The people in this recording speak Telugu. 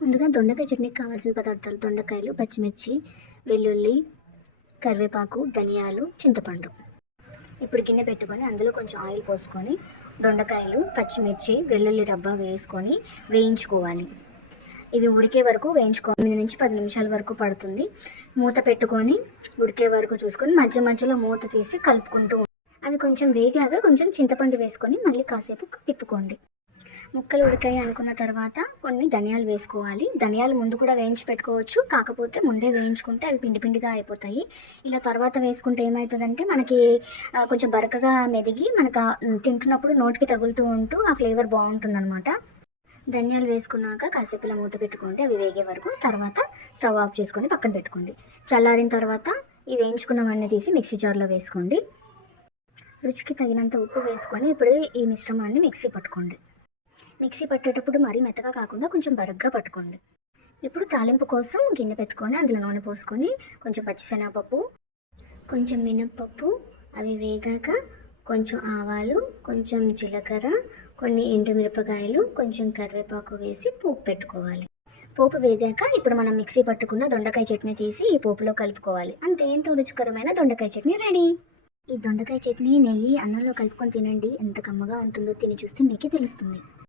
ముందుగా దొండకాయ చట్నీకి కావాల్సిన పదార్థాలు: దొండకాయలు, పచ్చిమిర్చి, వెల్లుల్లి, కరివేపాకు, ధనియాలు, చింతపండు. ఇప్పుడు గిన్నె పెట్టుకొని అందులో కొంచెం ఆయిల్ పోసుకొని దొండకాయలు, పచ్చిమిర్చి, వెల్లుల్లి రబ్బా వేసుకొని వేయించుకోవాలి. ఇవి ఉడికే వరకు వేయించుకోవాలి. 8 నుంచి 10 నిమిషాల వరకు పడుతుంది. మూత పెట్టుకొని ఉడికే వరకు చూసుకొని మధ్య మధ్యలో మూత తీసి కలుపుకుంటూ అవి కొంచెం వేగాక కొంచెం చింతపండు వేసుకొని మళ్ళీ కాసేపు తిప్పుకోండి. ముక్కలు ఉడికాయి అనుకున్న తర్వాత కొన్ని ధనియాలు వేసుకోవాలి. ధనియాలు ముందు కూడా వేయించి పెట్టుకోవచ్చు, కాకపోతే ముందే వేయించుకుంటే అవి పిండి పిండిగా అయిపోతాయి. ఇలా తర్వాత వేసుకుంటే ఏమవుతుందంటే మనకి కొంచెం బరకగా మెదిగి మనకు తింటున్నప్పుడు నోటికి తగులుతూ ఉంటూ ఆ ఫ్లేవర్ బాగుంటుందన్నమాట. ధనియాలు వేసుకున్నాక కాసేపు ఇలా మూత పెట్టుకుంటే అవి వేగే వరకు, తర్వాత స్టవ్ ఆఫ్ చేసుకొని పక్కన పెట్టుకోండి. చల్లారిన తర్వాత ఈ వేయించుకున్నవన్నీ తీసి మిక్సీ జార్లో వేసుకోండి. రుచికి తగినంత ఉప్పు వేసుకొని ఇప్పుడు ఈ మిశ్రమాన్ని మిక్సీ పట్టుకోండి. మిక్సీ పట్టేటప్పుడు మరీ మెత్తగా కాకుండా కొంచెం బరగ్గా పట్టుకోండి. ఇప్పుడు తాలింపు కోసం గిన్నె పెట్టుకొని అందులో నూనె పోసుకొని కొంచెం పచ్చిశనగపప్పు, కొంచెం మినప్పప్పు, అవి వేగాక కొంచెం ఆవాలు, కొంచెం జీలకర్ర, కొన్ని ఎండుమిరపకాయలు, కొంచెం కరివేపాకు వేసి పోపు పెట్టుకోవాలి. పోపు వేగాక ఇప్పుడు మనం మిక్సీ పట్టుకున్న దొండకాయ చట్నీ తీసి ఈ పోపులో కలుపుకోవాలి. అంతే, ఎంతో రుచికరమైన దొండకాయ చట్నీ రెడీ. ఈ దొండకాయ చట్నీ నెయ్యి అన్నంలో కలుపుకొని తినండి, ఎంత కమ్మగా ఉంటుందో తిని చూస్తే మీకే తెలుస్తుంది.